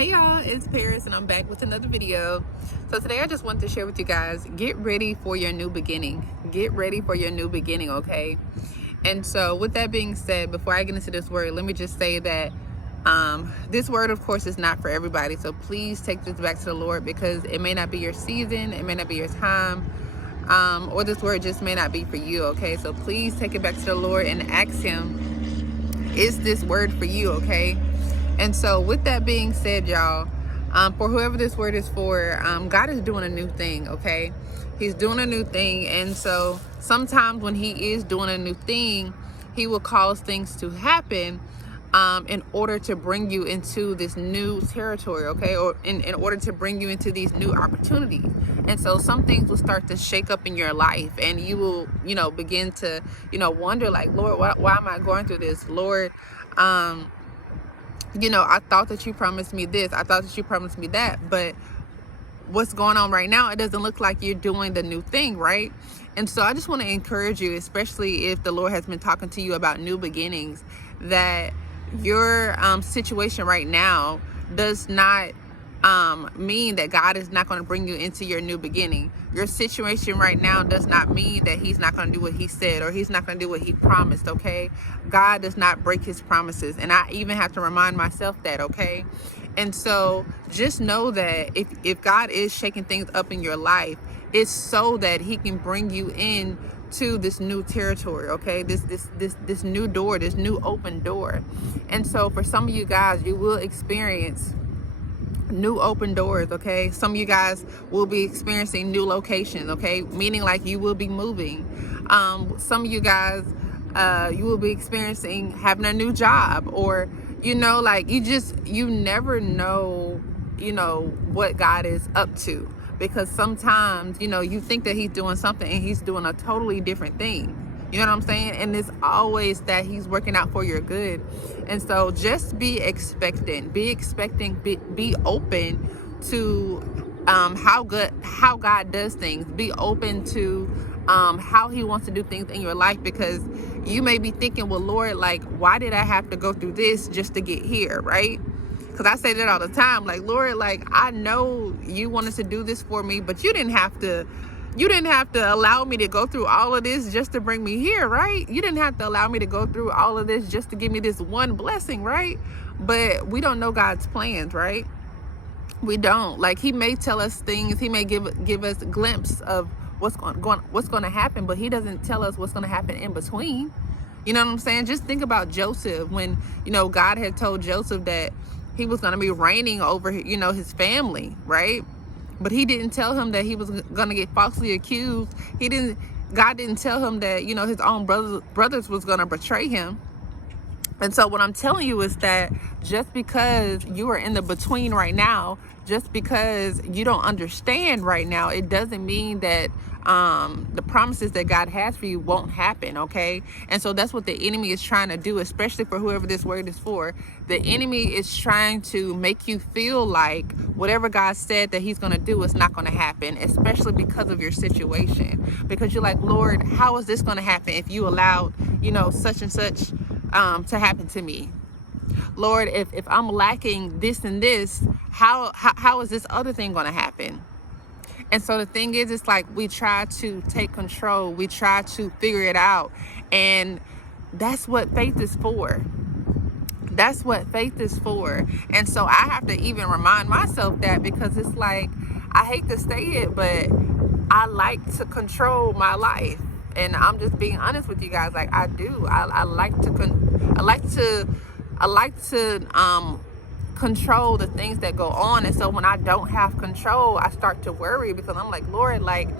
Hey y'all, it's Paris and I'm back with another video. So today I just want to share with you guys, get ready for your new beginning. Get ready for your new beginning, okay? And so with that being said, before I get into this word, let me just say that this word, of course, is not for everybody. So please take this back to the Lord, because it may not be your season, it may not be your time, or this word just may not be for you, okay? So please take it back to the Lord and ask him, is this word for you, okay? And so with that being said, y'all, for whoever this word is for, God is doing a new thing, okay? He's doing a new thing. And so sometimes when he is doing a new thing, he will cause things to happen in order to bring you into this new territory, okay? Or in order to bring you into these new opportunities. And so some things will start to shake up in your life, and you will, begin to, wonder like, Lord, why am I going through this? Lord, I thought that you promised me this. I thought that you promised me that. But what's going on right now, it doesn't look like you're doing the new thing, right? And so I just want to encourage you, especially if the Lord has been talking to you about new beginnings, that your situation right now does not mean that God is not going to bring you into your new beginning. Your situation right now does not mean that he's not going to do what he said, or he's not going to do what he promised, okay? God does not break his promises. And I even have to remind myself that, okay? And so just know that if God is shaking things up in your life, it's so that he can bring you in to this new territory, okay? This new door, this new open door. And so for some of you guys, you will experience new open doors, okay? Some of you guys will be experiencing new locations, okay? Meaning like you will be moving. Some of you guys, you will be experiencing having a new job, or, you never know, what God is up to. Because sometimes, you think that he's doing something and he's doing a totally different thing. You know what I'm saying? And it's always that he's working out for your good. And so just be expectant, be open to how God does things. Be open to how he wants to do things in your life, because you may be thinking, well, Lord, like, why did I have to go through this just to get here, right? Because I say that all the time, like, Lord, like, I know you wanted to do this for me, but you didn't have to allow me to go through all of this just to bring me here, right? You didn't have to allow me to go through all of this just to give me this one blessing, right? But we don't know God's plans, right? We don't. Like, he may tell us things, he may give us a glimpse of what's going to happen, but he doesn't tell us what's going to happen in between. You know what I'm saying? Just think about Joseph, when, God had told Joseph that he was going to be reigning over, his family, right? But he didn't tell him that he was going to get falsely accused. God didn't tell him that, his own brothers was going to betray him. And so what I'm telling you is that just because you are in the between right now, just because you don't understand right now, it doesn't mean that the promises that God has for you won't happen, okay? And so that's what the enemy is trying to do, especially for whoever this word is for. The enemy is trying to make you feel like whatever God said that he's going to do is not going to happen, especially because of your situation. Because you're like, Lord, how is this going to happen if you allowed, such and such to happen to me? Lord, if I'm lacking this and this, how is this other thing going to happen? And so the thing is, it's like we try to take control. We try to figure it out. And that's what faith is for. That's what faith is for. And so I have to even remind myself that, because it's like, I hate to say it, but I like to control my life. And I'm just being honest with you guys. Like, I do. I like to control the things that go on. And so when I don't have control, I start to worry, because I'm like, Lord, like,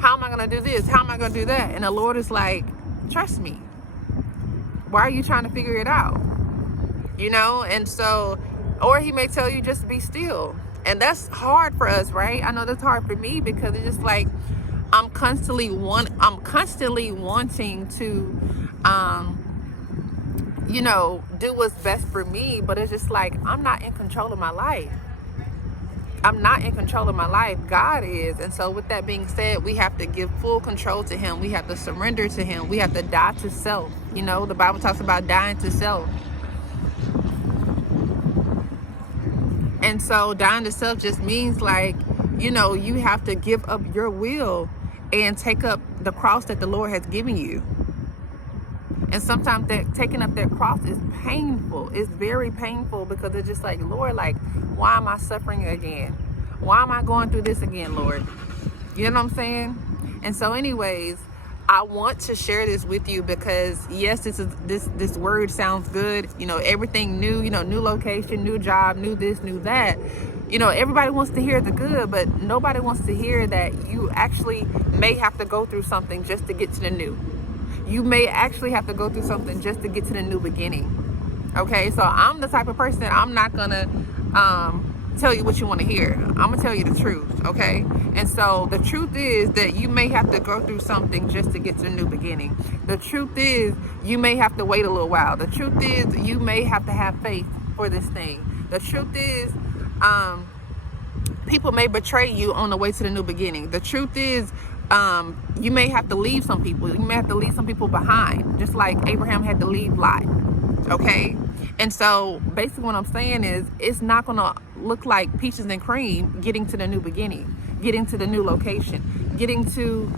how am I going to do this? How am I going to do that? And the Lord is like, trust me. Why are you trying to figure it out? And so, or he may tell you just to be still. And that's hard for us, right? I know that's hard for me, because it's just like, I'm constantly wanting to, do what's best for me, but it's just like, I'm not in control of my life. I'm not in control of my life. God is. And so with that being said, we have to give full control to him. We have to surrender to him. We have to die to self. The Bible talks about dying to self. And so dying to self just means like, you have to give up your will and take up the cross that the Lord has given you. And sometimes that taking up that cross is painful. It's very painful, because it's just like, Lord, like, why am I suffering again? Why am I going through this again, Lord? You know what I'm saying? And so anyways, I want to share this with you because yes, this word sounds good. Everything new, new location, new job, new this, new that. Everybody wants to hear the good, but nobody wants to hear that you actually may have to go through something just to get to the new. You may actually have to go through something just to get to the new beginning. Okay, so I'm the type of person, I'm not gonna tell you what you want to hear. I'm gonna tell you the truth, okay? And so the truth is that you may have to go through something just to get to the new beginning. The truth is you may have to wait a little while. The truth is you may have to have faith for this thing. The truth is people may betray you on the way to the new beginning. The truth is you may have to leave some people. You may have to leave some people behind, just like Abraham had to leave Lot. Okay? And so basically what I'm saying is it's not going to look like peaches and cream getting to the new beginning, getting to the new location, getting to,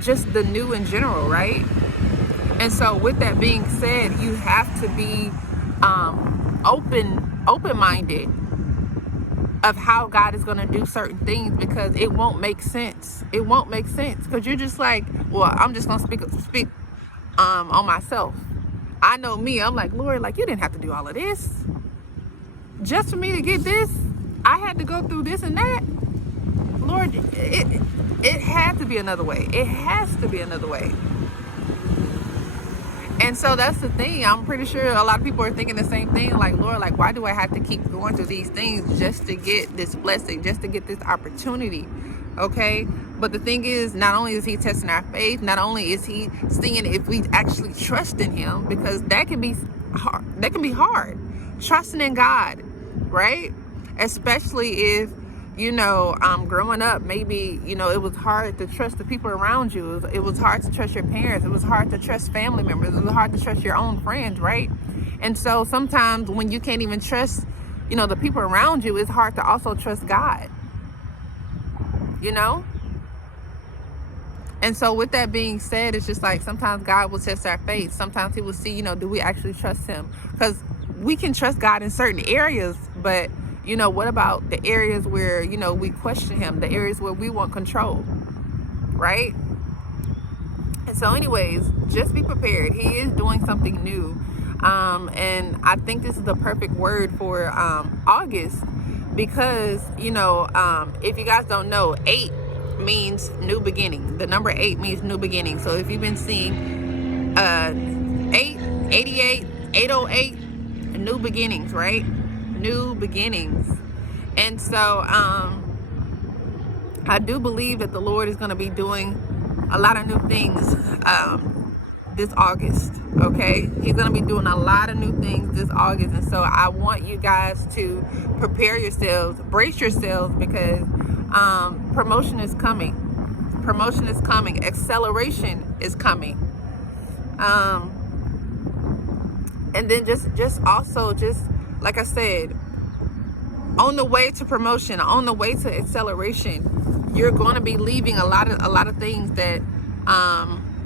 just the new in general, right? And so with that being said, you have to be open-minded of how God is going to do certain things, because it won't make sense. It won't make sense, because you're just like, well, I'm just going to speak on myself. I know me. I'm like, Lord, like, you didn't have to do all of this just for me to get this. I had to go through this and that. Lord, it had to be another way. It has to be another way. And so that's the thing. I'm pretty sure a lot of people are thinking the same thing. Like, Lord, like, why do I have to keep going through these things just to get this blessing, just to get this opportunity? Okay? But the thing is, not only is he testing our faith, not only is he seeing if we actually trust in him, because that can be hard. That can be hard. Trusting in God, right? Especially if, growing up, maybe, it was hard to trust the people around you. It was hard to trust your parents. It was hard to trust family members. It was hard to trust your own friends, right? And so sometimes when you can't even trust, the people around you, it's hard to also trust God, And so with that being said, it's just like sometimes God will test our faith. Sometimes he will see, do we actually trust him? Because we can trust God in certain areas, but what about the areas where, we question him, the areas where we want control, right? And so anyways, just be prepared. He is doing something new. And I think this is the perfect word for August, because, if you guys don't know, 8 means new beginning. The number 8 means new beginning. So if you've been seeing 888, 808, new beginnings, right? New beginnings. And so I do believe that the Lord is going to be doing a lot of new things this August. Okay, he's going to be doing a lot of new things this August. And so I want you guys to prepare yourselves, brace yourselves, because promotion is coming. Promotion is coming. Acceleration is coming. And then just also like I said, on the way to promotion, on the way to acceleration, you're going to be leaving a lot of things that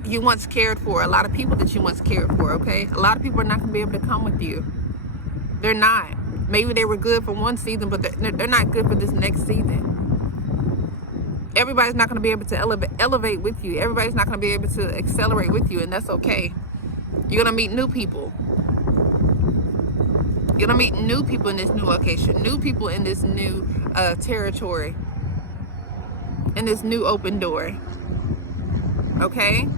you once cared for, a lot of people that you once cared for. Okay, a lot of people are not going to be able to come with you. They're not. Maybe they were good for one season, but they're not good for this next season. Everybody's not going to be able to elevate with you. Everybody's not going to be able to accelerate with you, and that's okay. You're going to meet new people. You're going to meet new people in this new location, new people in this new territory, in this new open door. Okay?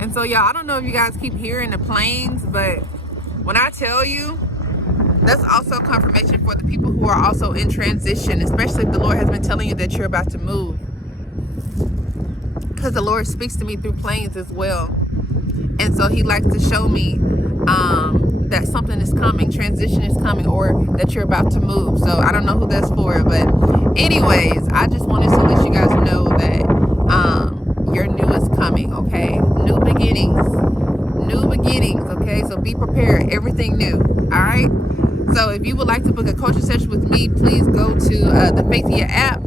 And so, y'all, I don't know if you guys keep hearing the planes, but when I tell you, that's also confirmation for the people who are also in transition, especially if the Lord has been telling you that you're about to move. Because the Lord speaks to me through planes as well. And so he likes to show me that something is coming, transition is coming, or that you're about to move. So I don't know who that's for, but anyways, I just wanted to let you guys know that your new is coming, okay? New beginnings, okay? So be prepared, everything new, all right? So if you would like to book a coaching session with me, please go to the Faithia app.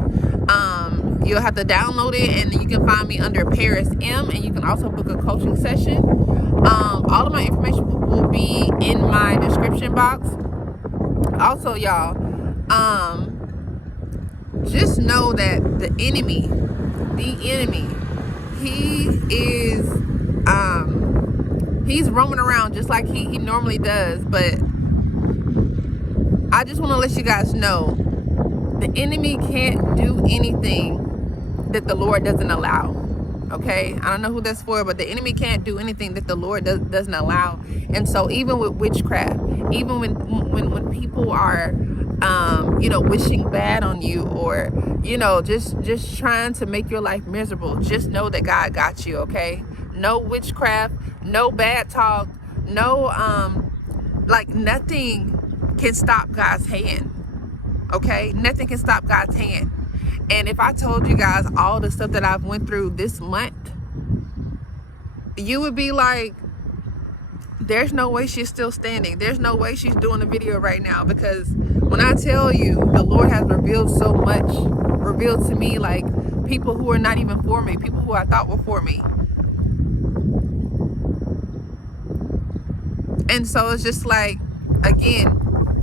You'll have to download it, and you can find me under Paris M, and you can also book a coaching session. All of my information will be in my description box. Also, y'all, just know that the enemy, he is, he's roaming around just like he normally does. But I just want to let you guys know, the enemy can't do anything that the Lord doesn't allow. Okay, I don't know who that's for, but the enemy can't do anything that the Lord doesn't allow. And so even with witchcraft, even when people are wishing bad on you, or just trying to make your life miserable, just know that God got you. Okay, no witchcraft, no bad talk, no nothing can stop God's hand. Okay, nothing can stop God's hand. And if I told you guys all the stuff that I've went through this month, you would be like, there's no way she's still standing. There's no way she's doing a video right now. Because when I tell you, the Lord has revealed so much, revealed to me, like, people who are not even for me, people who I thought were for me. And so it's just like, again,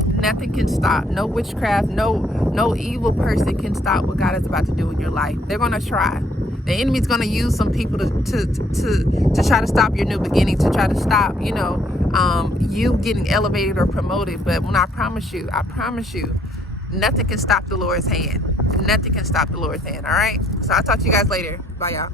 nothing can stop. No witchcraft, no evil person can stop what God is about to do in your life. They're gonna try. The enemy's gonna use some people to try to stop your new beginning, to try to stop, you getting elevated or promoted. But when I promise you, nothing can stop the Lord's hand. Nothing can stop the Lord's hand. All right. So I'll talk to you guys later. Bye, y'all.